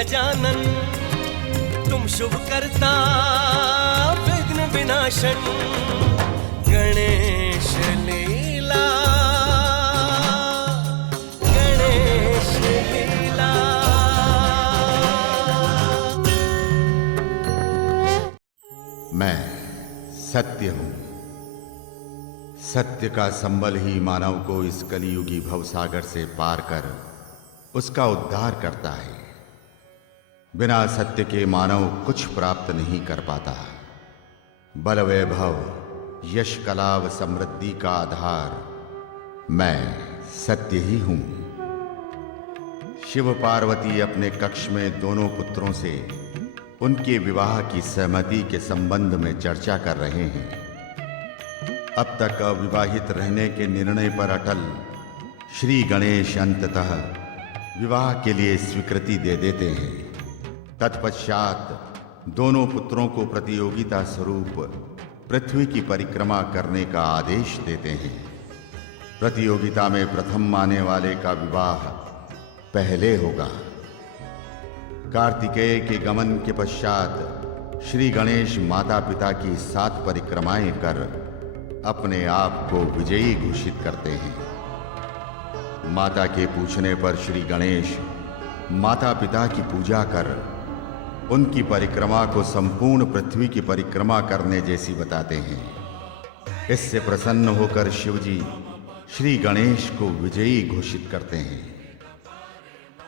गजानन, तुम शुभ करता विघ्न विनाशन। गणेश लीला, गणेश लीला। मैं सत्य हूं। सत्य का संबल ही मानव को इस कलियुगी भवसागर से पार कर उसका उद्धार करता है। बिना सत्य के मानव कुछ प्राप्त नहीं कर पाता। बल वैभव, यश, कला व समृद्धि का आधार मैं सत्य ही हूं। शिव पार्वती अपने कक्ष में दोनों पुत्रों से उनके विवाह की सहमति के संबंध में चर्चा कर रहे हैं। अब तक अविवाहित रहने के निर्णय पर अटल श्री गणेश अंततः विवाह के लिए स्वीकृति दे देते हैं। तत्पश्चात दोनों पुत्रों को प्रतियोगिता स्वरूप पृथ्वी की परिक्रमा करने का आदेश देते हैं। प्रतियोगिता में प्रथम आने वाले का विवाह पहले होगा। कार्तिकेय के गमन के पश्चात श्री गणेश माता पिता की 7 परिक्रमाएं कर अपने आप को विजयी घोषित करते हैं। माता के पूछने पर श्री गणेश माता पिता की पूजा कर उनकी परिक्रमा को संपूर्ण पृथ्वी की परिक्रमा करने जैसी बताते हैं। इससे प्रसन्न होकर शिवजी श्री गणेश को विजयी घोषित करते हैं।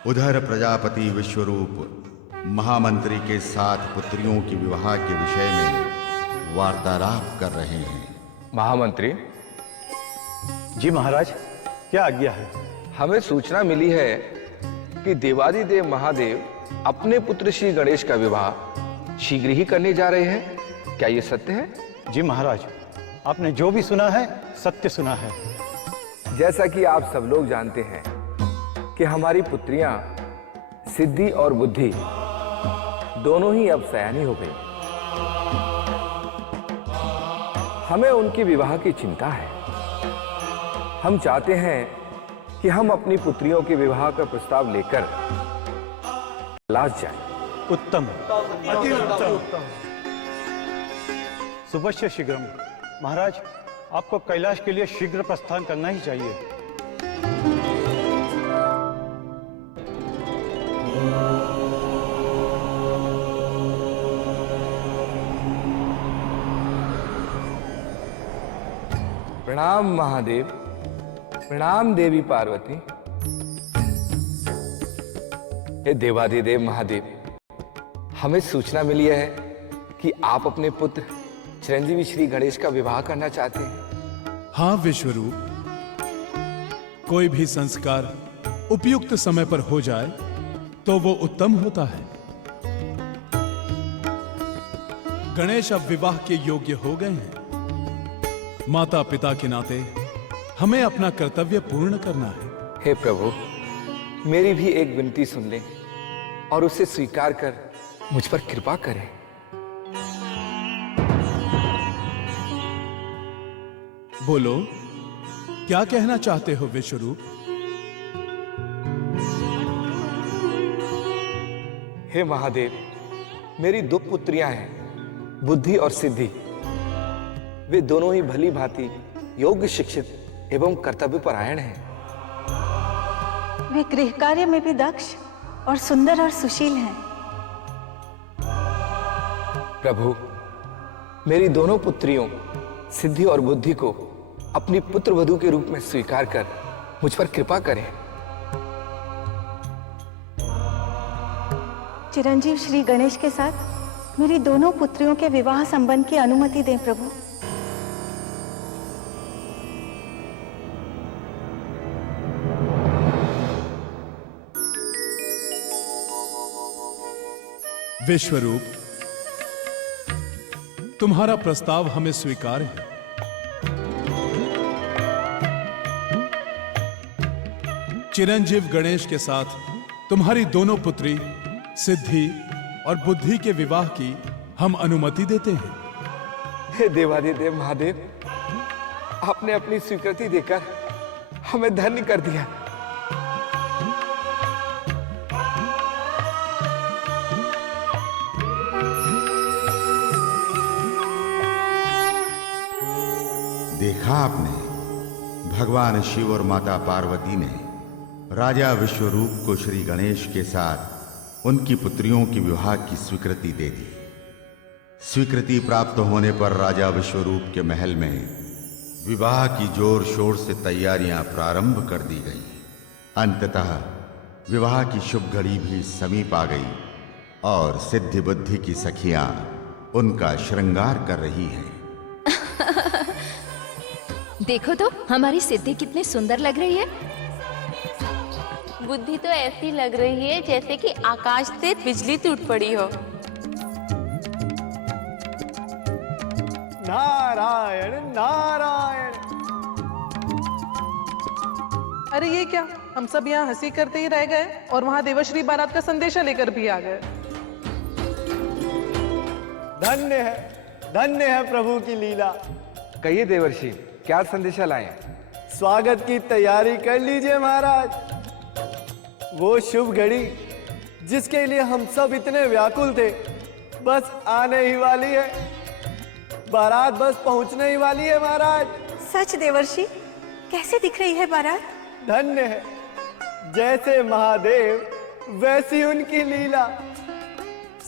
उधर प्रजापति विश्वरूप महामंत्री के 7 पुत्रियों के विवाह के विषय में वार्तालाप कर रहे हैं। महामंत्री जी महाराज, क्या आज्ञा है? हमें सूचना मिली है कि देवादिदेव महादेव अपने पुत्र श्री गणेश का विवाह शीघ्र ही करने जा रहे हैं। क्या ये सत्य है? जी महाराज, आपने जो भी सुना है सत्य सुना है। जैसा कि आप सब लोग जानते हैं कि हमारी पुत्रियां सिद्धि और बुद्धि दोनों ही अब सयानी हो गई। हमें उनके विवाह की चिंता है। हम चाहते हैं कि हम अपनी पुत्रियों के विवाह का प्रस्ताव लेकर कैलाश जाएं। उत्तम, अति उत्तम। सुबह शीघ्रम। महाराज, आपको कैलाश के लिए शीघ्र प्रस्थान करना ही चाहिए। प्रणाम महादेव, प्रणाम देवी पार्वती। हे देवादिदेव महादेव, हमें सूचना मिली है कि आप अपने पुत्र चिरंजीवी श्री गणेश का विवाह करना चाहते हैं। हाँ विश्वरूप, कोई भी संस्कार उपयुक्त समय पर हो जाए तो वो उत्तम होता है। गणेश अब विवाह के योग्य हो गए हैं। माता पिता के नाते हमें अपना कर्तव्य पूर्ण करना है। हे प्रभु, मेरी भी एक विनती सुन लें और उसे स्वीकार कर मुझ पर कृपा करें। बोलो, क्या कहना चाहते हो विश्वरूप? हे महादेव, मेरी 2 पुत्रियां हैं, बुद्धि और सिद्धि। वे दोनों ही भली भांति योग्य, शिक्षित एवं कर्तव्यपरायण हैं। वे गृह कार्य में भी दक्ष और सुंदर और सुशील हैं। प्रभु, मेरी दोनों पुत्रियों सिद्धि और बुद्धि को अपनी पुत्र वधू के रूप में स्वीकार कर मुझ पर कृपा करें। चिरंजीव श्री गणेश के साथ मेरी दोनों पुत्रियों के विवाह संबंध की अनुमति दें प्रभु। विश्वरूप, तुम्हारा प्रस्ताव हमें स्वीकार है। चिरंजीव गणेश के साथ तुम्हारी दोनों पुत्री सिद्धि और बुद्धि के विवाह की हम अनुमति देते हैं। हे देवादिदेव महादेव, आपने अपनी स्वीकृति देकर हमें धन्य कर दिया। देखा आपने, भगवान शिव और माता पार्वती ने राजा विश्वरूप को श्री गणेश के साथ उनकी पुत्रियों के विवाह की स्वीकृति दे दी। स्वीकृति प्राप्त होने पर राजा विश्वरूप के महल में विवाह की जोर शोर से तैयारियां प्रारंभ कर दी गई। अंततः विवाह की शुभ घड़ी भी समीप आ गई और सिद्धि बुद्धि की सखियां उनका श्रृंगार कर रही हैं। देखो तो हमारी सिद्धि कितनी सुंदर लग रही है। बुद्धि तो ऐसी लग रही है जैसे कि आकाश से बिजली टूट पड़ी हो। नारायण नारायण। अरे ये क्या, हम सब यहाँ हंसी करते ही रह गए और वहाँ देवश्री बारात का संदेशा लेकर भी आ गए। धन्य है प्रभु की लीला। कहिए देवर्षि, क्या संदेशा लाए? स्वागत की तैयारी कर लीजिए महाराज। वो शुभ घड़ी जिसके लिए हम सब इतने व्याकुल थे, बस आने ही वाली है। बारात बस पहुंचने ही वाली है महाराज। सच देवर्षि, कैसे दिख रही है बारात? धन्य है, जैसे महादेव वैसी उनकी लीला।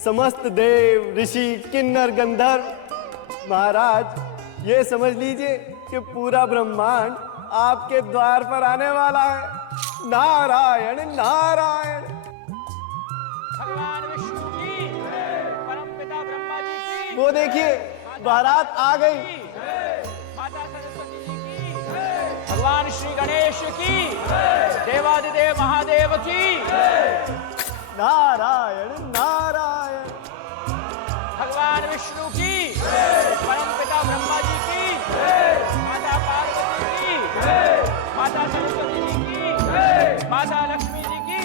समस्त देव ऋषि किन्नर गंधर्व, महाराज ये समझ लीजिए कि पूरा ब्रह्मांड आपके द्वार पर आने वाला है। नारायण नारायण। भगवान विष्णु की, परमपिता ब्रह्मा जी की, वो देखिए बारात आ गई। माता सरस्वती जी की, भगवान श्री गणेश की, देवादिदेव महादेव की। नारायण नारायण। भगवान विष्णु की, परमपिता ब्रह्मा जी की, माता पार्वती की, माता सरस्वती जी की, माता लक्ष्मी जी की।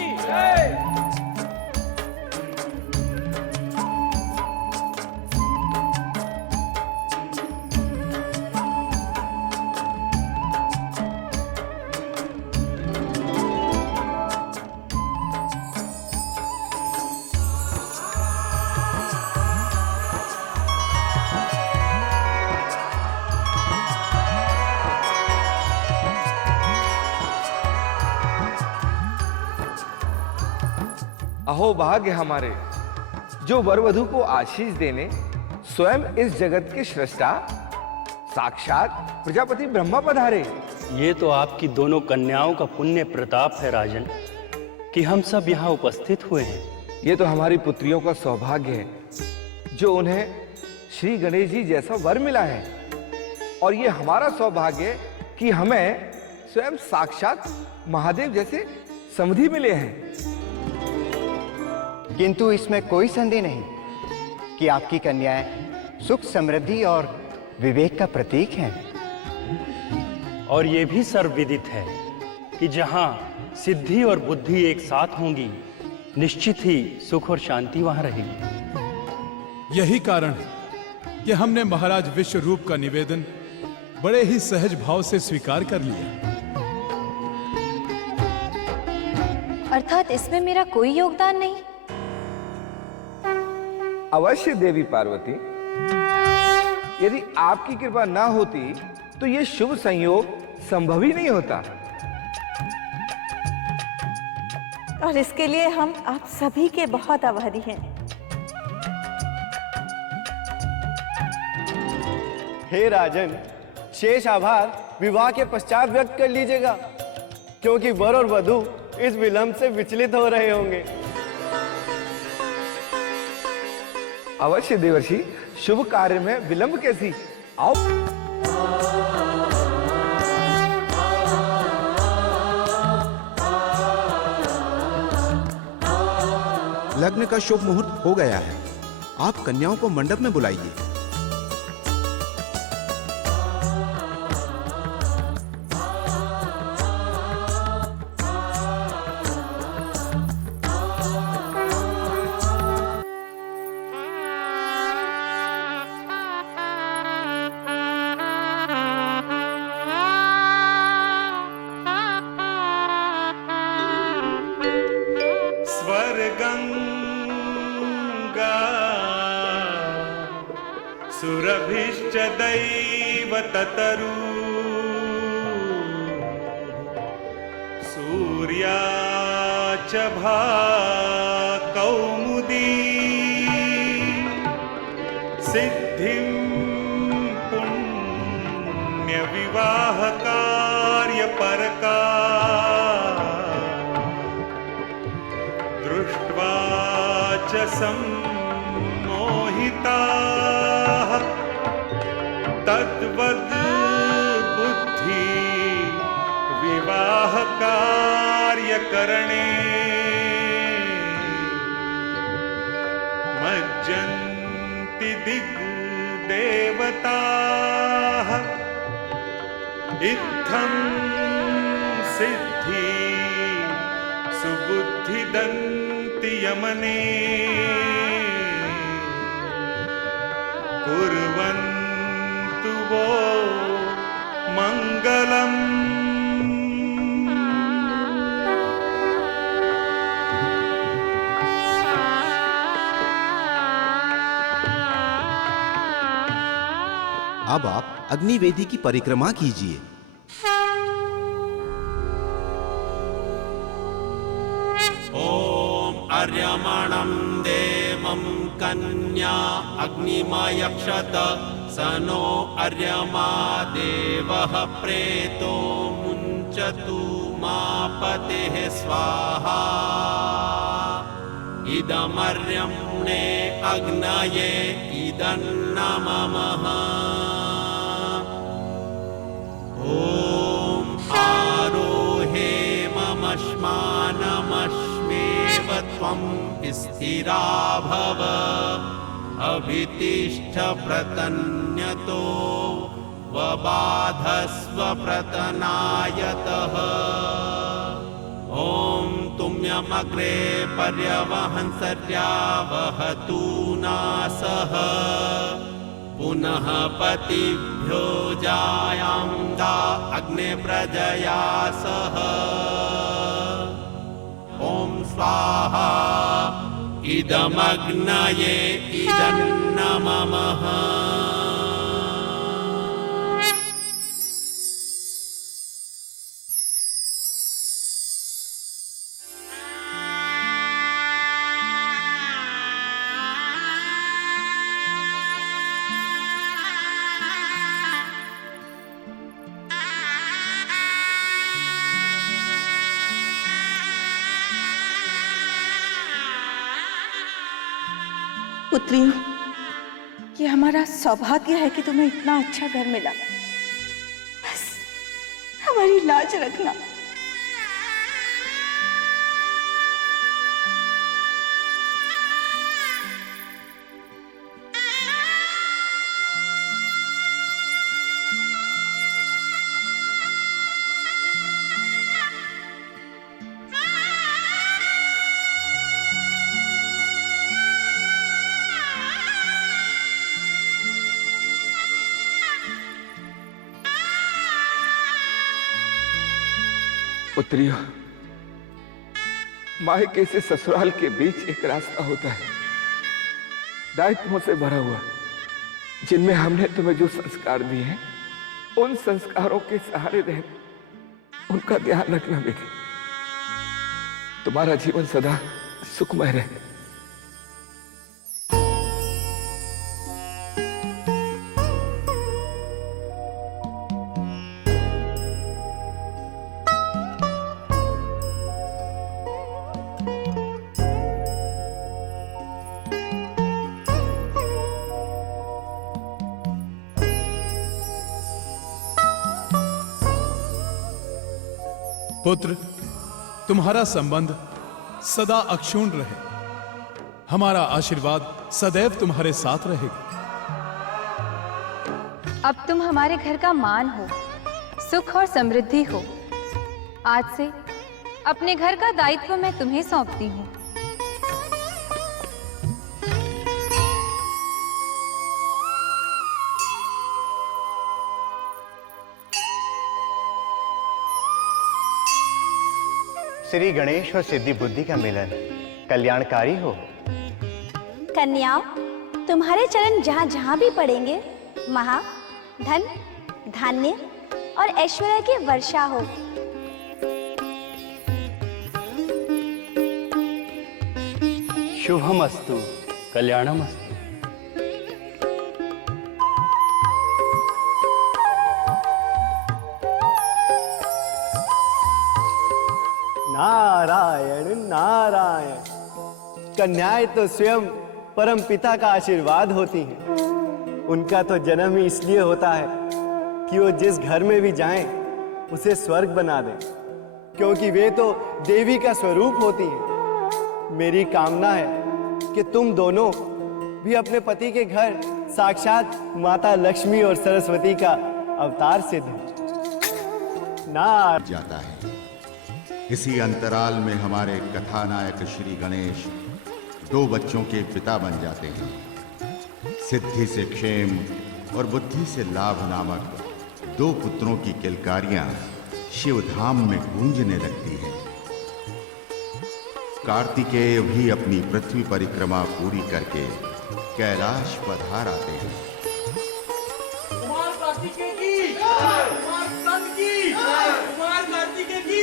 अहो भाग्य हमारे, जो वर वधू को आशीष देने स्वयं इस जगत के सृष्टा साक्षात प्रजापति ब्रह्मा पधारे। ये तो आपकी दोनों कन्याओं का पुण्य प्रताप है राजन, कि हम सब यहाँ उपस्थित हुए हैं। ये तो हमारी पुत्रियों का सौभाग्य है, जो उन्हें श्री गणेश जी जैसा वर मिला है। और ये हमारा सौभाग्य है कि हमें स्वयं साक्षात महादेव जैसे समधी मिले हैं। किंतु इसमें कोई संदेह नहीं कि आपकी कन्याएं सुख समृद्धि और विवेक का प्रतीक हैं। और ये भी सर्वविदित है कि जहाँ सिद्धि और बुद्धि एक साथ होंगी, निश्चित ही सुख और शांति वहां रहेगी। यही कारण है कि हमने महाराज विश्वरूप का निवेदन बड़े ही सहज भाव से स्वीकार कर लिया। अर्थात इसमें मेरा कोई योगदान नहीं? अवश्य देवी पार्वती, यदि आपकी कृपा ना होती तो ये शुभ संयोग संभव ही नहीं होता। और इसके लिए हम आप सभी के बहुत आभारी हैं। हे राजन, शेष आभार विवाह के पश्चात व्यक्त कर लीजिएगा, क्योंकि वर और वधू इस विलंब से विचलित हो रहे होंगे। अवश्य देवर्षि, शुभ कार्य में विलंब कैसी? आओ। लग्न का शुभ मुहूर्त हो गया है, आप कन्याओं को मंडप में बुलाइए। सुरभिश्च दैव ततरू वृषभा कौमुदी सिद्धिं पुण्य विवाह कार्य परका दृष्ट्वा च सम्मोहिताः तद्वद् बुद्धि विवाह कार्यकरणे मज्जन्ति दिग्देवताः इत्थं सिद्धि सुबुद्धिदन्ति यमने कुर्वन्तु वो मंगलम्। अब आप अग्निवेदी की परिक्रमा कीजिए। ओम अर्यमणं देवं कन्या अग्निमयक्षत स नो अर्यमा देवः प्रेतो मुञ्चतु मापतेः स्वाहा इदमर्यम्णे अग्नये इदन्नममः। ओम आरोहे ममश्मानमश्मेव त्वं स्थिरा भव अभितिष्ठ प्रतन्यतो वबाधस्व प्रतनायतः। ओम तुम्यमग्रे पर्यवहंसर्या वहतु नासः पुनः पतिभ्यो जायां दा अग्ने प्रजया सह। ओम स्वाहा इदमग्नये इदन्नममः। पुत्रियों, ये हमारा सौभाग्य है कि तुम्हें इतना अच्छा घर मिला। बस हमारी लाज रखना। पुत्रियों, मायके से ससुराल के बीच एक रास्ता होता है, दायित्वों से भरा हुआ, जिनमें हमने तुम्हें जो संस्कार दिए हैं, उन संस्कारों के सहारे रह उनका ध्यान रखना बेटी। तुम्हारा जीवन सदा सुखमय रहे। पुत्र, तुम्हारा संबंध सदा अक्षुण्ण रहे। हमारा आशीर्वाद सदैव तुम्हारे साथ रहेगा। अब तुम हमारे घर का मान हो, सुख और समृद्धि हो। आज से अपने घर का दायित्व मैं तुम्हें सौंपती हूँ। श्री गणेश और सिद्धि बुद्धि का मिलन कल्याणकारी हो। कन्याओं, तुम्हारे चरण जहाँ जहाँ भी पड़ेंगे वहाँ धन, धान्य और ऐश्वर्य की वर्षा हो। शुभमस्तु, कल्याणमस्तु। नारायण नारायण। कन्याएं तो स्वयं परम पिता का आशीर्वाद होती हैं। उनका तो जन्म ही इसलिए होता है कि वो जिस घर में भी जाएं उसे स्वर्ग बना दें, क्योंकि वे तो देवी का स्वरूप होती हैं। मेरी कामना है कि तुम दोनों भी अपने पति के घर साक्षात माता लक्ष्मी और सरस्वती का अवतार सिद्ध हो। जाता है। इसी अंतराल में हमारे कथानायक श्री गणेश 2 बच्चों के पिता बन जाते हैं। सिद्धि से क्षेम और बुद्धि से लाभ नामक 2 पुत्रों की किलकारियां शिवधाम में गूंजने लगती हैं। कार्तिकेय भी अपनी पृथ्वी परिक्रमा पूरी करके कैलाश पधार आते हैं। कुमार कार्तिकेय की, कुमार स्कंद की, कुमार कार्तिकेय की,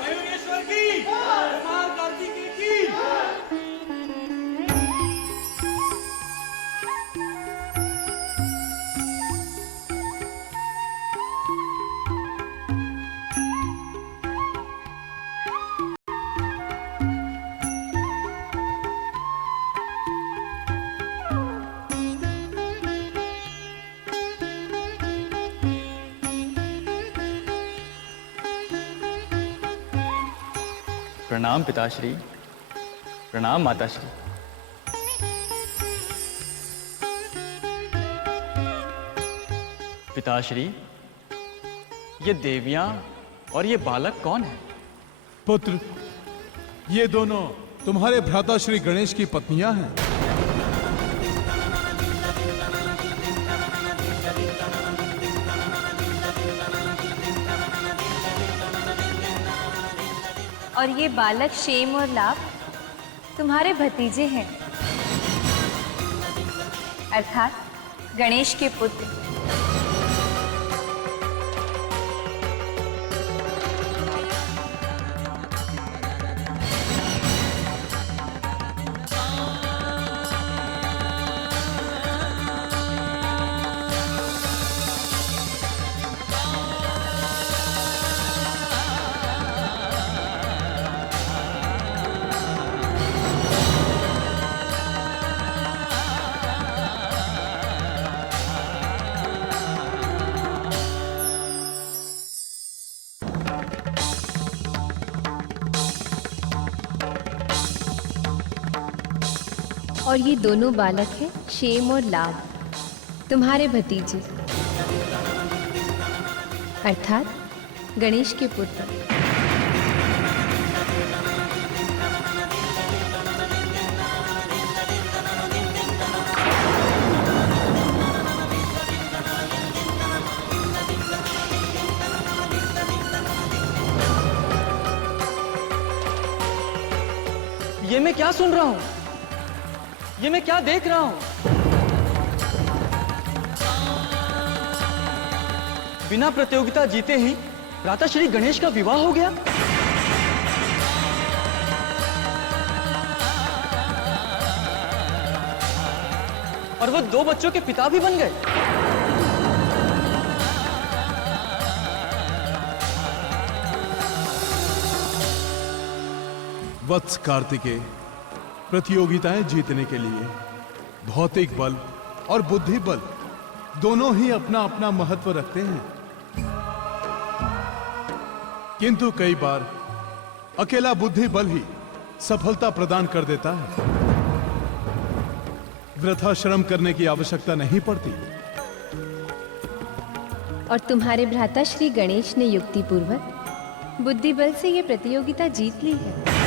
मयूरेश्वर की, कुमार कार्तिकेय की। प्रणाम पिताश्री, प्रणाम माताश्री। पिताश्री, ये देवियां और ये बालक कौन है? पुत्र, ये दोनों तुम्हारे भ्राता श्री गणेश की पत्नियां हैं। और ये बालक क्षेम और लाभ तुम्हारे भतीजे हैं, अर्थात गणेश के पुत्र। और ये दोनों बालक हैं क्षेम और लाभ, तुम्हारे भतीजे, अर्थात गणेश के पुत्र। ये मैं क्या सुन रहा हूं? ये मैं क्या देख रहा हूं? बिना प्रतियोगिता जीते ही भ्राता श्री गणेश का विवाह हो गया। और वो 2 बच्चों के पिता भी बन गए। वत्स कार्तिकेय, प्रतियोगिताएं जीतने के लिए भौतिक बल और बुद्धि बल दोनों ही अपना अपना महत्व रखते हैं, किंतु कई बार अकेला बुद्धि बल ही सफलता प्रदान कर देता है। वृथा श्रम करने की आवश्यकता नहीं पड़ती। और तुम्हारे भ्राता श्री गणेश ने युक्तिपूर्वक बुद्धि बल से ये प्रतियोगिता जीत ली है।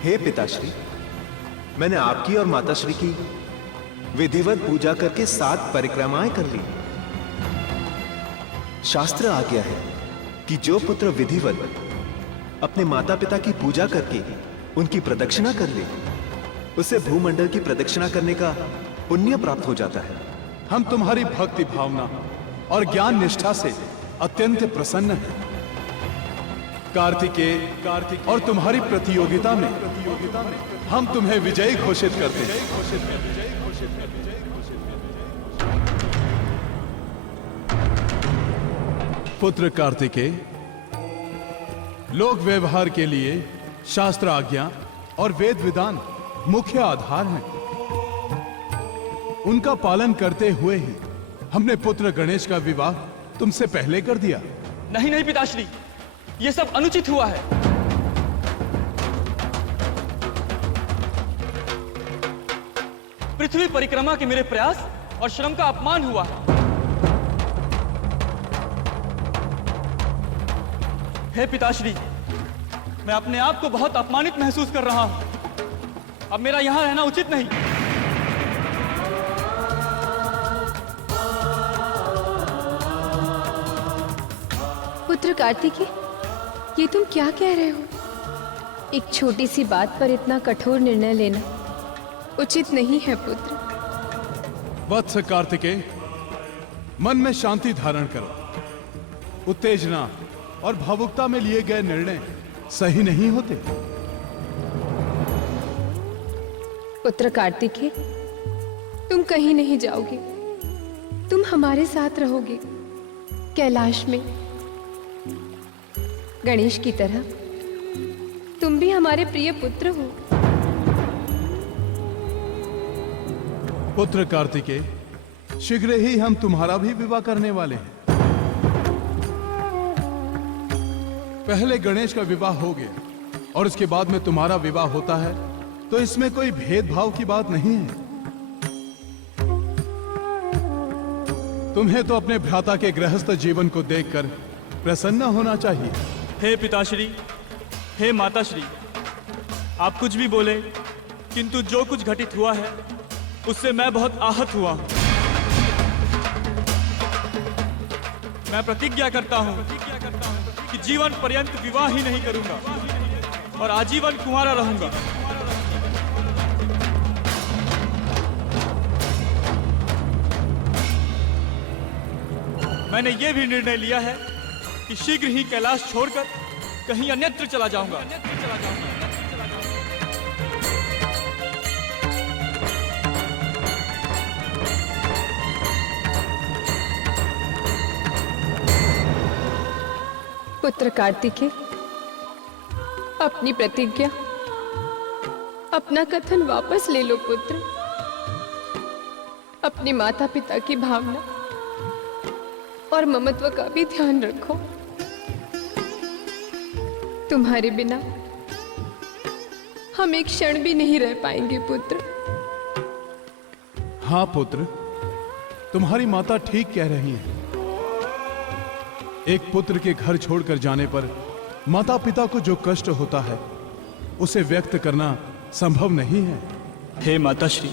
हे पिताश्री, मैंने आपकी और माताश्री की विधिवत पूजा करके 7 परिक्रमाएं कर ली। शास्त्र आ गया है कि जो पुत्र विधिवत अपने माता पिता की पूजा करके उनकी प्रदक्षिणा कर ले, उसे भूमंडल की प्रदक्षिणा करने का पुण्य प्राप्त हो जाता है। हम तुम्हारी भक्ति भावना और ज्ञान निष्ठा से अत्यंत प्रसन्न हैं। कार्तिकेय और तुम्हारी प्रतियोगिता में हम तुम्हें विजयी घोषित करते हैं। पुत्र कार्तिकेय, लोक व्यवहार के लिए शास्त्र आज्ञा और वेद विधान मुख्य आधार हैं। उनका पालन करते हुए ही हमने पुत्र गणेश का विवाह तुमसे पहले कर दिया। नहीं नहीं पिताश्री, ये सब अनुचित हुआ है। पृथ्वी परिक्रमा के मेरे प्रयास और श्रम का अपमान हुआ है। हे पिताश्री, मैं अपने आप को बहुत अपमानित महसूस कर रहा हूं। अब मेरा यहां रहना उचित नहीं। पुत्र कार्तिकेय, ये तुम क्या कह रहे हो? एक छोटी सी बात पर इतना कठोर निर्णय लेना उचित नहीं है पुत्र। वत्स कार्तिकेय, मन में शांति धारण करो। उत्तेजना और भावुकता में लिए गए निर्णय सही नहीं होते। पुत्र कार्तिकेय, तुम कहीं नहीं जाओगे, तुम हमारे साथ रहोगे कैलाश में। गणेश की तरह तुम भी हमारे प्रिय पुत्र हो। पुत्र कार्तिकेय, शीघ्र ही हम तुम्हारा भी विवाह करने वाले हैं। पहले गणेश का विवाह हो गया और उसके बाद में तुम्हारा विवाह होता है, तो इसमें कोई भेदभाव की बात नहीं है। तुम्हें तो अपने भ्राता के गृहस्थ जीवन को देखकर प्रसन्न होना चाहिए। हे पिताश्री, हे माताश्री, आप कुछ भी बोले, किंतु जो कुछ घटित हुआ है उससे मैं बहुत आहत हुआ हूं। मैं प्रतिज्ञा करता हूं कि जीवन पर्यंत विवाह ही नहीं करूंगा और आजीवन कुंवारा रहूंगा। मैंने यह भी निर्णय लिया है कि शीघ्र ही कैलाश छोड़कर कहीं अन्यत्र चला जाऊंगा। पुत्र कार्तिकेय, अपनी प्रतिज्ञा, अपना कथन वापस ले लो पुत्र। अपने माता पिता की भावना और ममत्व का भी ध्यान रखो। तुम्हारे बिना हम एक क्षण भी नहीं रह पाएंगे पुत्र। हाँ पुत्र, तुम्हारी माता ठीक कह रही हैं। एक पुत्र के घर छोड़कर जाने पर माता पिता को जो कष्ट होता है उसे व्यक्त करना संभव नहीं है। हे माताश्री,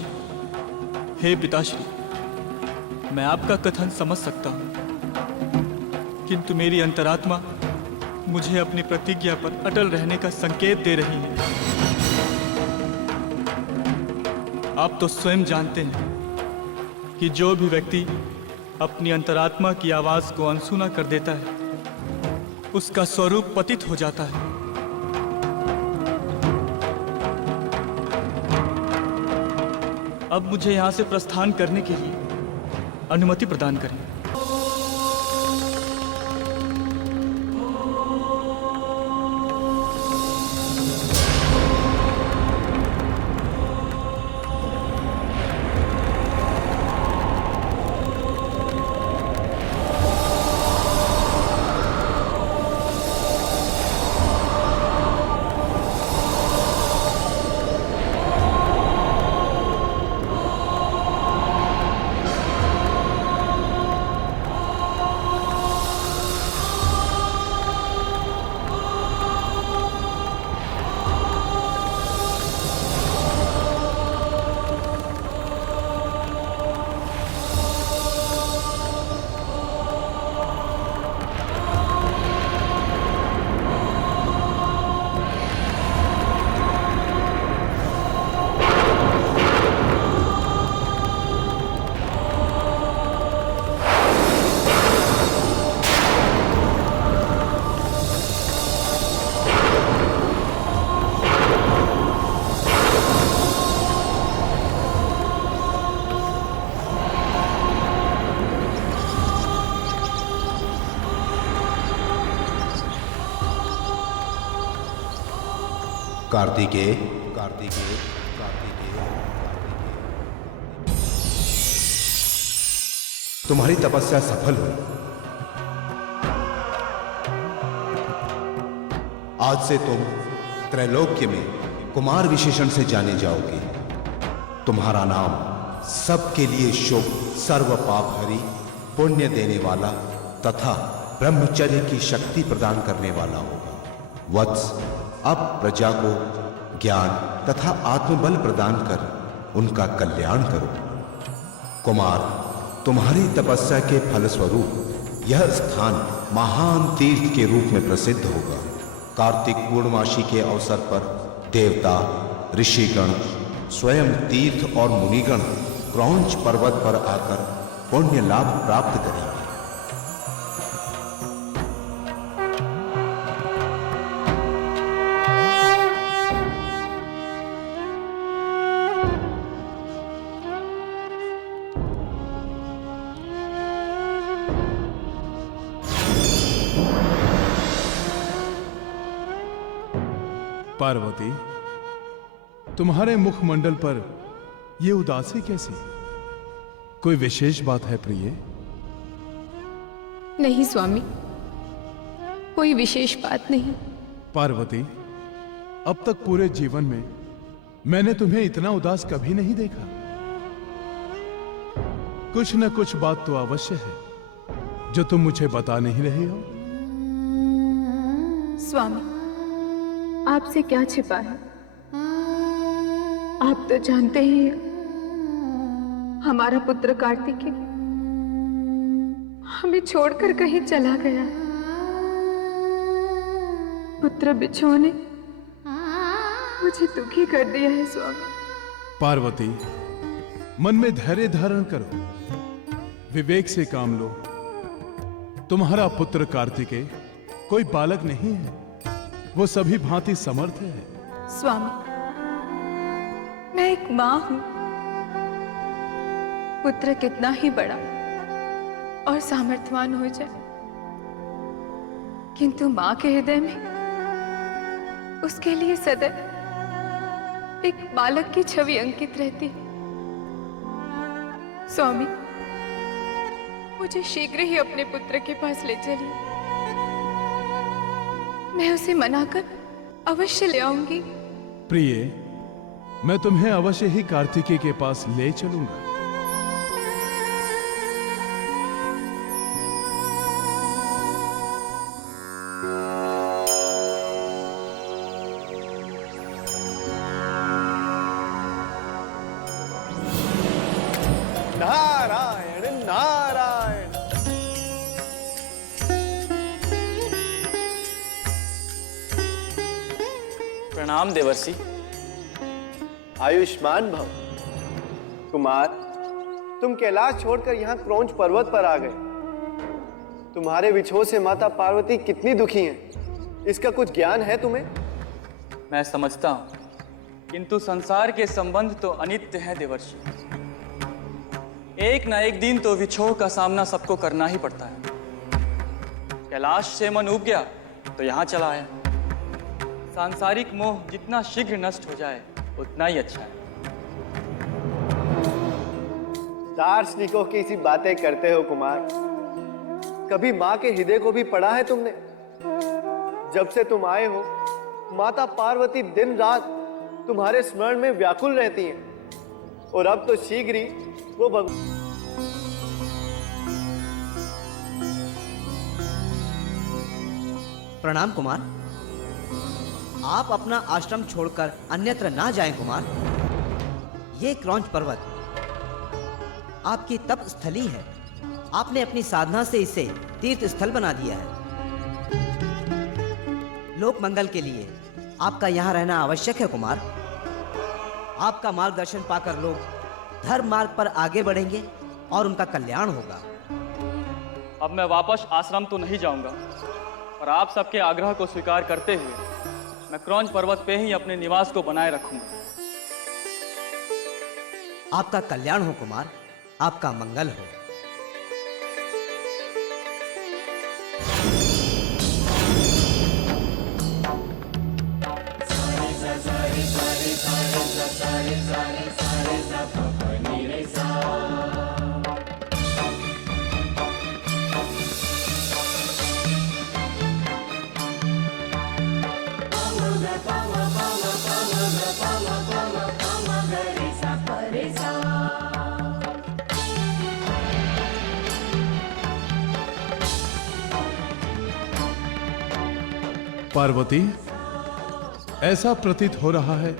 हे पिताश्री, मैं आपका कथन समझ सकता हूं, किंतु मेरी अंतरात्मा मुझे अपनी प्रतिज्ञा पर अटल रहने का संकेत दे रही है। आप तो स्वयं जानते हैं कि जो भी व्यक्ति अपनी अंतरात्मा की आवाज को अनसुना कर देता है उसका स्वरूप पतित हो जाता है। अब मुझे यहां से प्रस्थान करने के लिए अनुमति प्रदान करें। कार्तिकेय, तुम्हारी तपस्या सफल हुई। आज से तुम त्रैलोक्य में कुमार विशेषण से जाने जाओगे। तुम्हारा नाम सबके लिए शुभ, सर्व पाप हरि, पुण्य देने वाला तथा ब्रह्मचर्य की शक्ति प्रदान करने वाला होगा। वत्स, अब प्रजा को ज्ञान तथा आत्मबल प्रदान कर उनका कल्याण करो। कुमार, तुम्हारी तपस्या के फलस्वरूप यह स्थान महान तीर्थ के रूप में प्रसिद्ध होगा। कार्तिक पूर्णमासी के अवसर पर देवता, ऋषिगण, स्वयं तीर्थ और मुनिगण क्रौंच पर्वत पर आकर पुण्य लाभ प्राप्त करेंगे। पार्वती, तुम्हारे मुखमंडल पर यह उदासी कैसी? कोई विशेष बात है प्रिय? नहीं स्वामी, कोई विशेष बात नहीं। पार्वती, अब तक पूरे जीवन में मैंने तुम्हें इतना उदास कभी नहीं देखा। कुछ न कुछ बात तो अवश्य है जो तुम मुझे बता नहीं रहे हो। स्वामी, आपसे क्या छिपा है? आप तो जानते ही हैं, हमारा पुत्र कार्तिकेय हमें छोड़कर कहीं चला गया है। पुत्र बिछोह ने मुझे दुखी कर दिया है स्वामी। पार्वती, मन में धैर्य धारण करो, विवेक से काम लो। तुम्हारा पुत्र कार्तिकेय कोई बालक नहीं है, वो सभी भांति समर्थ है। स्वामी, मैं एक मां हूं। पुत्र कितना ही बड़ा और सामर्थ्यवान हो जाए, किंतु मां के हृदय में उसके लिए सदैव एक बालक की छवि अंकित रहती है। स्वामी, मुझे शीघ्र ही अपने पुत्र के पास ले चलिए। मैं उसे मनाकर अवश्य ले आऊंगी। प्रिय, मैं तुम्हें अवश्य ही कार्तिकेय के पास ले चलूंगा। नारायण नारायण। प्रणाम देवर्षि। आयुष्मान भव। कुमार, तुम कैलाश छोड़कर यहाँ क्रौंच पर्वत पर आ गए। तुम्हारे विछोह से माता पार्वती कितनी दुखी हैं, इसका कुछ ज्ञान है तुम्हें? मैं समझता हूँ, किंतु संसार के संबंध तो अनित्य है देवर्षि। एक न एक दिन तो विछोह का सामना सबको करना ही पड़ता है। कैलाश से मन उब गया तो यहाँ चला आया। सांसारिक मोह जितना शीघ्र नष्ट हो जाए उतना ही अच्छा है। दार्शनिकों की सी बातें करते हो कुमार। कभी माँ के हृदय को भी पढ़ा है तुमने? जब से तुम आए हो, माता पार्वती दिन रात तुम्हारे स्मरण में व्याकुल रहती हैं, और अब तो शीघ्र ही वो प्रणाम कुमार। आप अपना आश्रम छोड़कर अन्यत्र ना जाएं कुमार। ये क्रौंच पर्वत आपकी तप स्थली है। आपने अपनी साधना से इसे तीर्थ स्थल बना दिया है। लोक मंगल के लिए आपका यहाँ रहना आवश्यक है कुमार। आपका मार्गदर्शन पाकर लोग धर्म मार्ग पर आगे बढ़ेंगे और उनका कल्याण होगा। अब मैं वापस आश्रम तो नहीं जाऊंगा, पर आप सबके आग्रह को स्वीकार करते हुए मैं क्रौंच पर्वत पे ही अपने निवास को बनाए रखूंगा। आपका कल्याण हो कुमार, आपका मंगल हो। पार्वती, ऐसा प्रतीत हो रहा है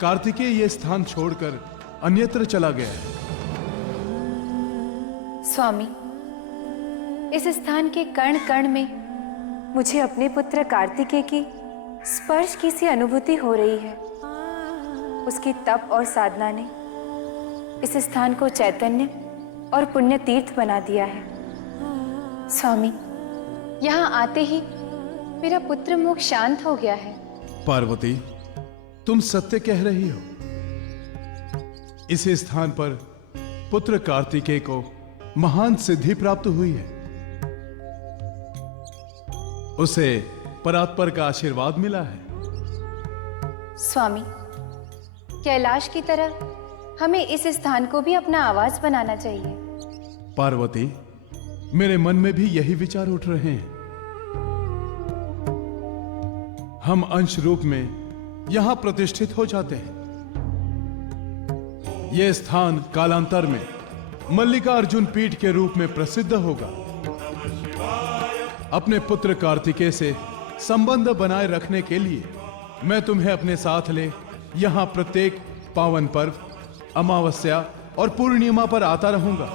कार्तिकेय ये स्थान छोड़कर अन्यत्र चला गया है। स्वामी, इस स्थान के कण कण में मुझे अपने पुत्र कार्तिकेय की स्पर्श की सी अनुभूति हो रही है। उसकी तप और साधना ने इस स्थान को चैतन्य और पुण्य तीर्थ बना दिया है। स्वामी, यहाँ आते ही मेरा पुत्र मुख शांत हो गया है। पार्वती, तुम सत्य कह रही हो। इस स्थान पर पुत्र कार्तिकेय को महान सिद्धि प्राप्त हुई है। उसे परात्पर का आशीर्वाद मिला है। स्वामी, कैलाश की तरह हमें इस स्थान को भी अपना आवास बनाना चाहिए। पार्वती, मेरे मन में भी यही विचार उठ रहे हैं। हम अंश रूप में यहां प्रतिष्ठित हो जाते हैं। यह स्थान कालांतर में मल्लिका अर्जुन पीठ के रूप में प्रसिद्ध होगा। अपने पुत्र कार्तिकेय से संबंध बनाए रखने के लिए मैं तुम्हें अपने साथ ले यहां प्रत्येक पावन पर्व, अमावस्या और पूर्णिमा पर आता रहूंगा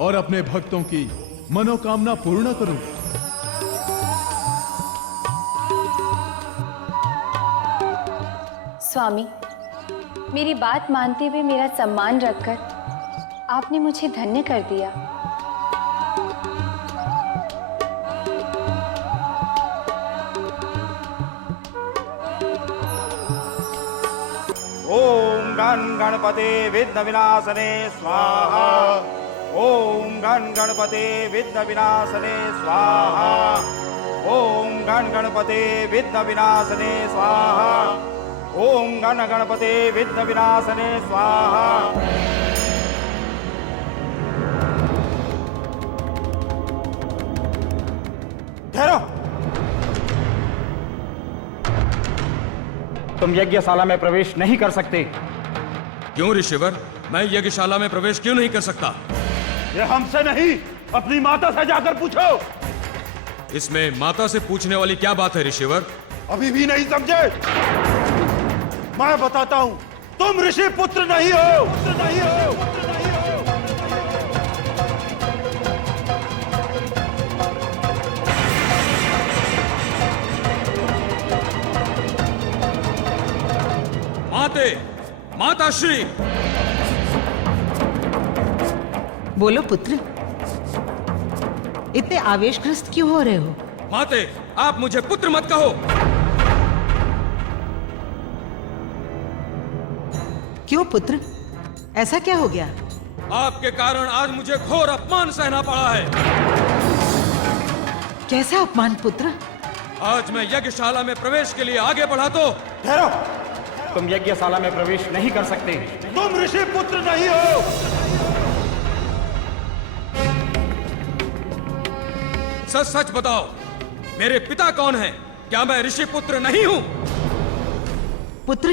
और अपने भक्तों की मनोकामना पूर्ण करूंगा। स्वामी, मेरी बात मानते हुए मेरा सम्मान रखकर आपने मुझे धन्य कर दिया। ओम गण गणपते विघ्न विनाशने स्वाहा। ओम गण गणपते विघ्न विनाशने स्वाहा। ओम गण गणपते विघ्न विनाशने स्वाहा। ओम गण गणपते विघ्न विनाशने स्वाहा। ठहरो। तुम यज्ञशाला में प्रवेश नहीं कर सकते। क्यों ऋषिवर? मैं यज्ञशाला में प्रवेश क्यों नहीं कर सकता? ये हमसे नहीं, अपनी माता से जाकर पूछो। इसमें माता से पूछने वाली क्या बात है ऋषिवर? अभी भी नहीं समझे? मैं बताता हूं, तुम ऋषि पुत्र नहीं हो। माता श्री। बोलो पुत्र, इतने आवेशग्रस्त क्यों हो रहे हो? माते, आप मुझे पुत्र मत कहो। क्यों पुत्र, ऐसा क्या हो गया? आपके कारण आज मुझे घोर अपमान सहना पड़ा है। कैसा अपमान पुत्र? आज मैं यज्ञशाला में प्रवेश के लिए आगे बढ़ा तो ठहरो। तुम यज्ञशाला में प्रवेश नहीं कर सकते। तुम ऋषि पुत्र नहीं हो। सच सच बताओ, मेरे पिता कौन हैं? क्या मैं ऋषि पुत्र नहीं हूं? पुत्र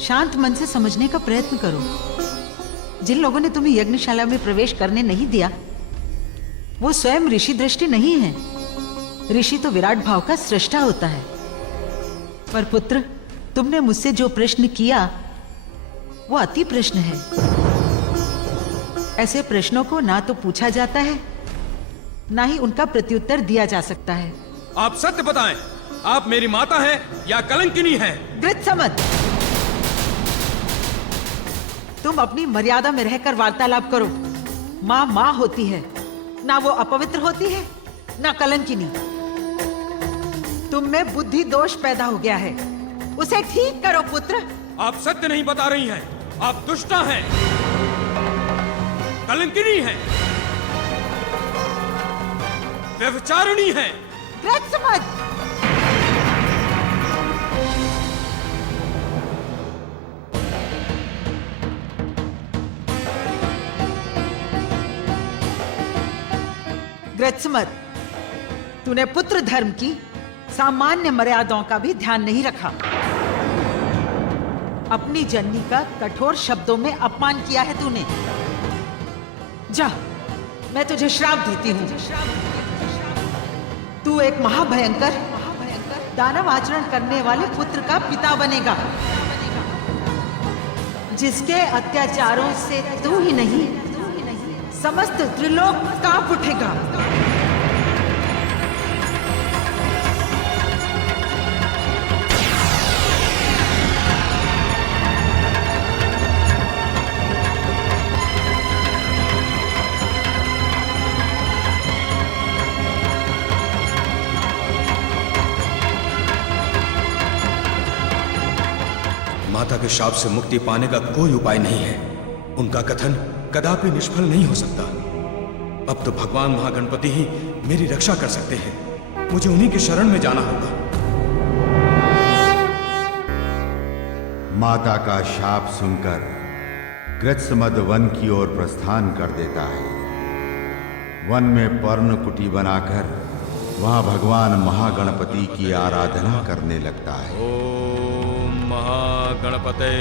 शांत मन से समझने का प्रयत्न करो। जिन लोगों ने तुम्हें यज्ञशाला में प्रवेश करने नहीं दिया, वो स्वयं ऋषि दृष्टि नहीं है। ऋषि तो विराट भाव का सृष्टा होता है। पर पुत्र, तुमने मुझसे जो प्रश्न किया वो अति प्रश्न है। ऐसे प्रश्नों को ना तो पूछा जाता है, ना ही उनका प्रत्युत्तर दिया जा सकता है। आप सत्य बताएं, आप मेरी माता हैं या कलंकिनी हैं? गृत्समत, तुम अपनी मर्यादा में रहकर वार्तालाप करो। माँ माँ होती है, ना वो अपवित्र होती है, ना कलंकिनी। तुम में बुद्धि दोष पैदा हो गया है, उसे ठीक करो पुत्र। आप सत्य नहीं बता रही हैं, आप दुष्टा हैं, कलंकिनी हैं, व्यभिचारिणी हैं। गृत्समत, गृत्समत, तूने पुत्र धर्म की सामान्य मर्यादाओं का भी ध्यान नहीं रखा। अपनी जननी का कठोर शब्दों में अपमान किया है तूने। जा, मैं तुझे श्राप देती हूँ। तू एक महाभयंकर दानव आचरण करने वाले पुत्र का पिता बनेगा, जिसके अत्याचारों से तू ही नहीं समस्त त्रिलोक कांप उठेगा। माता के शाप से मुक्ति पाने का कोई उपाय नहीं है। उनका कथन कदापि निष्फल नहीं हो सकता। अब तो भगवान महागणपति ही मेरी रक्षा कर सकते हैं। मुझे उन्हीं की शरण में जाना होगा। माता का शाप सुनकर कृत्समद वन की ओर प्रस्थान कर देता है। वन में पर्णकुटी बनाकर वहां भगवान महागणपति की आराधना करने लगता है। ओम महागणपते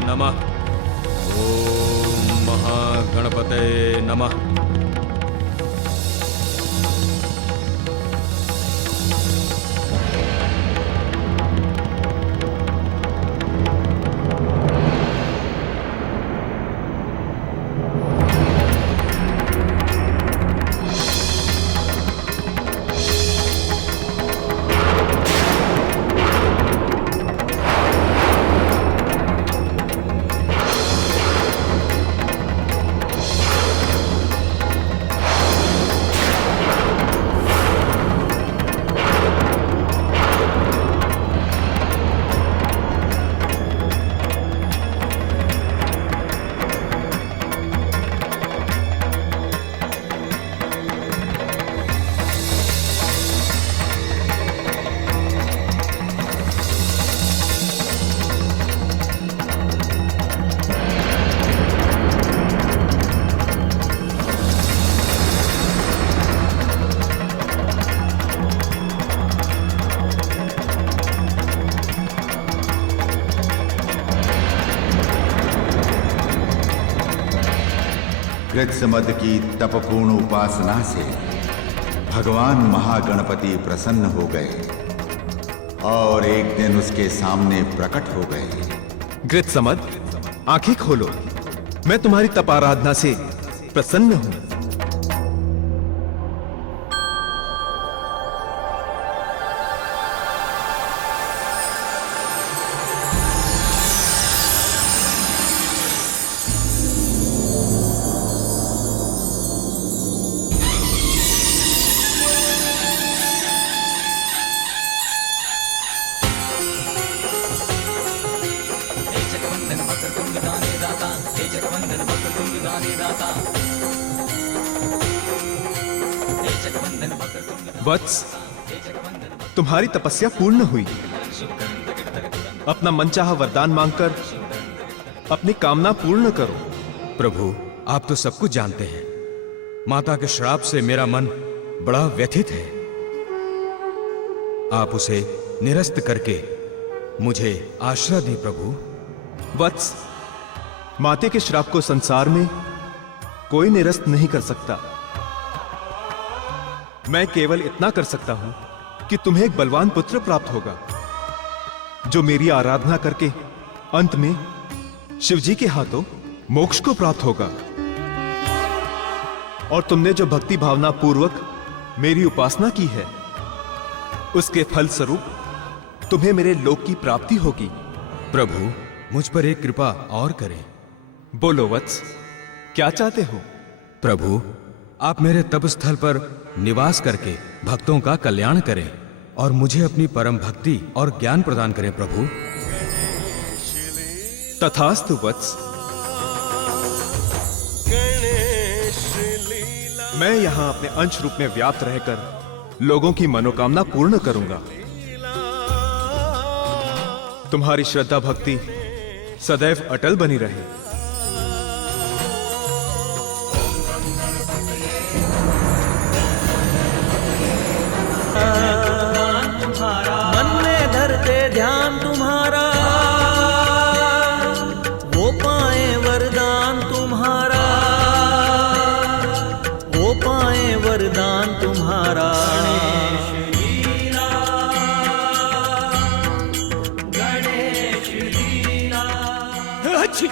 नमः। ओम महागणपते नमः। कृत्समद की तपपूर्ण उपासना से भगवान महागणपति प्रसन्न हो गए और एक दिन उसके सामने प्रकट हो गए। कृत्समद, आंखें खोलो। मैं तुम्हारी तपाराधना से प्रसन्न हूं। वत्स, तुम्हारी तपस्या पूर्ण हुई। अपना मनचाहा वरदान मांगकर अपनी कामना पूर्ण करो। प्रभु, आप तो सब कुछ जानते हैं। माता के श्राप से मेरा मन बड़ा व्यथित है। आप उसे निरस्त करके मुझे आश्रय दें प्रभु। वत्स, माते के श्राप को संसार में कोई निरस्त नहीं कर सकता। मैं केवल इतना कर सकता हूं कि तुम्हें एक बलवान पुत्र प्राप्त होगा, जो मेरी आराधना करके अंत में शिवजी के हाथों मोक्ष को प्राप्त होगा। और तुमने जो भक्ति भावना पूर्वक मेरी उपासना की है, उसके फल स्वरूप तुम्हें मेरे लोक की प्राप्ति होगी। प्रभु, मुझ पर एक कृपा और करें। बोलो वत्स, क्या चाहते हो? प्रभु, आप मेरे तप स्थल पर निवास करके भक्तों का कल्याण करें और मुझे अपनी परम भक्ति और ज्ञान प्रदान करें प्रभु। तथास्तु वत्स। मैं यहां अपने अंश रूप में व्याप्त रहकर लोगों की मनोकामना पूर्ण करूंगा। तुम्हारी श्रद्धा भक्ति सदैव अटल बनी रहे। तुम्हारा छी।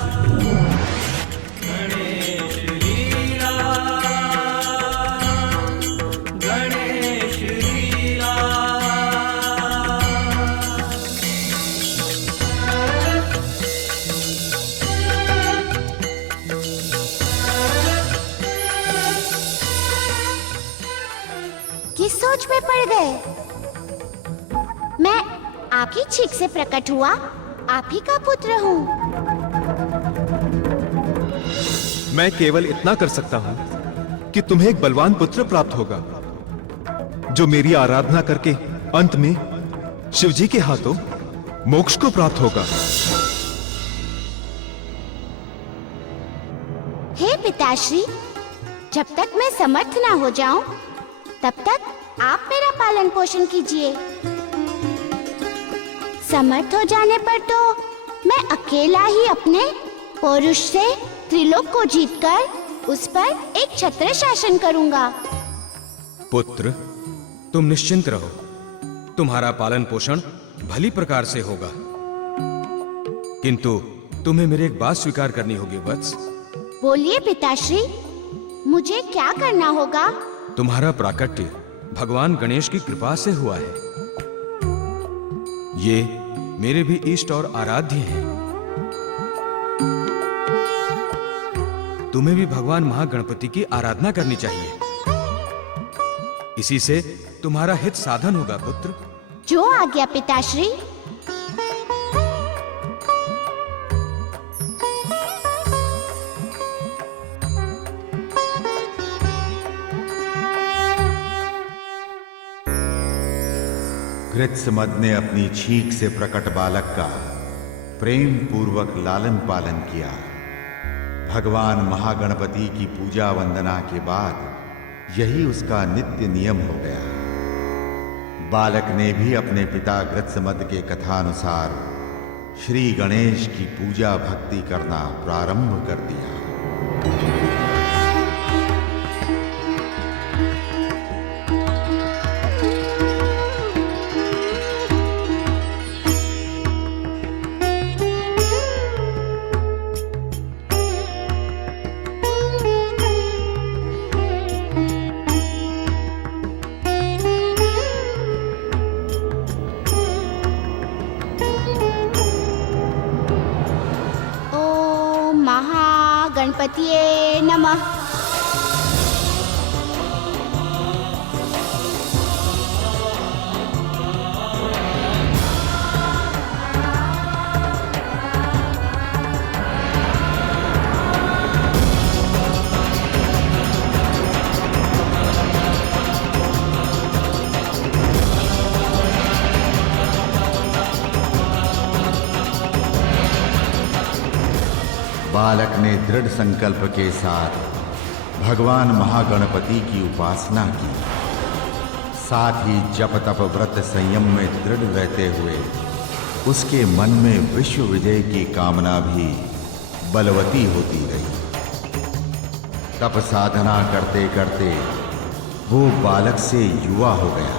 किस सोच में पड़ गए? मैं आप ही छींक से प्रकट हुआ, आप ही का पुत्र हूँ। मैं केवल इतना कर सकता हूं कि तुम्हें एक बलवान पुत्र प्राप्त होगा जो मेरी आराधना करके अंत में शिवजी के हाथों मोक्ष को प्राप्त होगा। हे पिताश्री, जब तक मैं समर्थ ना हो जाऊं, तब तक आप मेरा पालन पोषण कीजिए। समर्थ हो जाने पर तो मैं अकेला ही अपने पौरुष से त्रिलोक को जीतकर उस पर एक छत्र शासन करूंगा। पुत्र, तुम निश्चिंत रहो, तुम्हारा पालन पोषण भली प्रकार से होगा। किंतु तुम्हें मेरी एक बात स्वीकार करनी होगी वत्स। बोलिए पिताश्री, मुझे क्या करना होगा? तुम्हारा प्राकट्य भगवान गणेश की कृपा से हुआ है। ये मेरे भी इष्ट और आराध्य हैं। तुम्हें भी भगवान महागणपति की आराधना करनी चाहिए। इसी से तुम्हारा हित साधन होगा पुत्र। जो आज्ञा पिताश्री। गृत्समद ने अपनी छींक से प्रकट बालक का प्रेम पूर्वक लालन पालन किया। भगवान महागणपति की पूजा वंदना के बाद यही उसका नित्य नियम हो गया। बालक ने भी अपने पिता गृत्समद के कथानुसार श्री गणेश की पूजा भक्ति करना प्रारंभ कर दिया। गणपतिये नमः। बालक ने दृढ़ संकल्प के साथ भगवान महागणपति की उपासना की। साथ ही जप तप व्रत संयम में दृढ़ रहते हुए उसके मन में विश्व विजय की कामना भी बलवती होती रही। तप साधना करते करते वो बालक से युवा हो गया।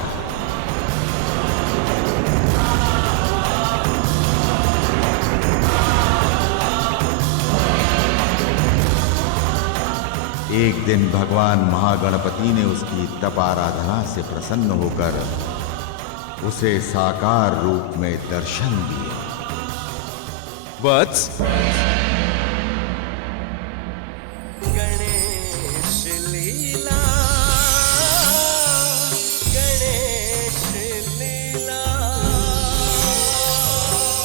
एक दिन भगवान महागणपति ने उसकी तप आराधना से प्रसन्न होकर उसे साकार रूप में दर्शन दिए। वत्स, गणेश लीला, गणेश लीला।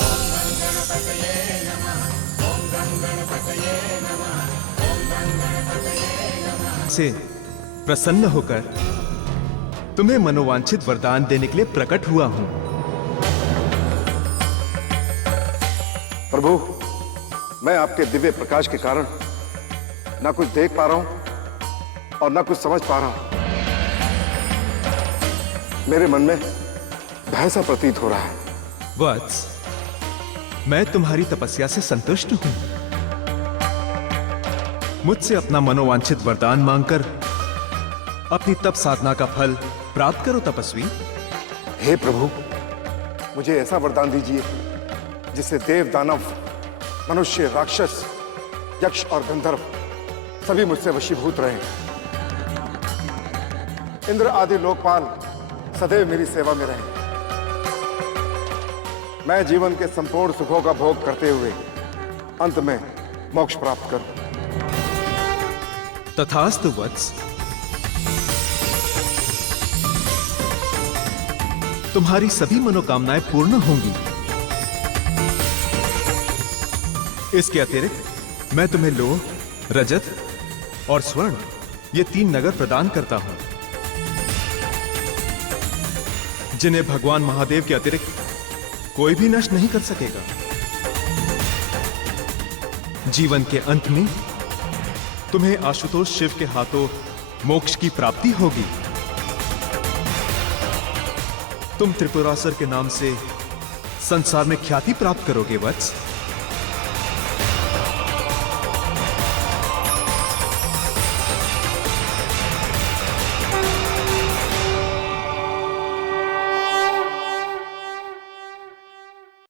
ओम गणपतये नमः, ओम गणपतये नमः, ओम गणपतये नमः। से प्रसन्न होकर तुम्हें मनोवांछित वरदान देने के लिए प्रकट हुआ हूं। प्रभु, मैं आपके दिव्य प्रकाश के कारण ना कुछ देख पा रहा हूं और ना कुछ समझ पा रहा हूं। मेरे मन में भय सा प्रतीत हो रहा है। वत्स, मैं तुम्हारी तपस्या से संतुष्ट हूं। मुझसे अपना मनोवांछित वरदान मांगकर अपनी तप साधना का फल प्राप्त करो तपस्वी। हे प्रभु, मुझे ऐसा वरदान दीजिए जिससे देव दानव मनुष्य, राक्षस, यक्ष और गंधर्व सभी मुझसे वशीभूत रहे। इंद्र आदि लोकपाल सदैव मेरी सेवा में रहे। मैं जीवन के संपूर्ण सुखों का भोग करते हुए अंत में मोक्ष प्राप्त करूं। तथास्तु वत्स। तुम्हारी सभी मनोकामनाएं पूर्ण होंगी। इसके अतिरिक्त मैं तुम्हें लोह, रजत और स्वर्ण ये 3 नगर प्रदान करता हूं, जिन्हें भगवान महादेव के अतिरिक्त कोई भी नष्ट नहीं कर सकेगा। जीवन के अंत में तुम्हें आशुतोष शिव के हाथों मोक्ष की प्राप्ति होगी। तुम त्रिपुरासुर के नाम से संसार में ख्याति प्राप्त करोगे वत्स।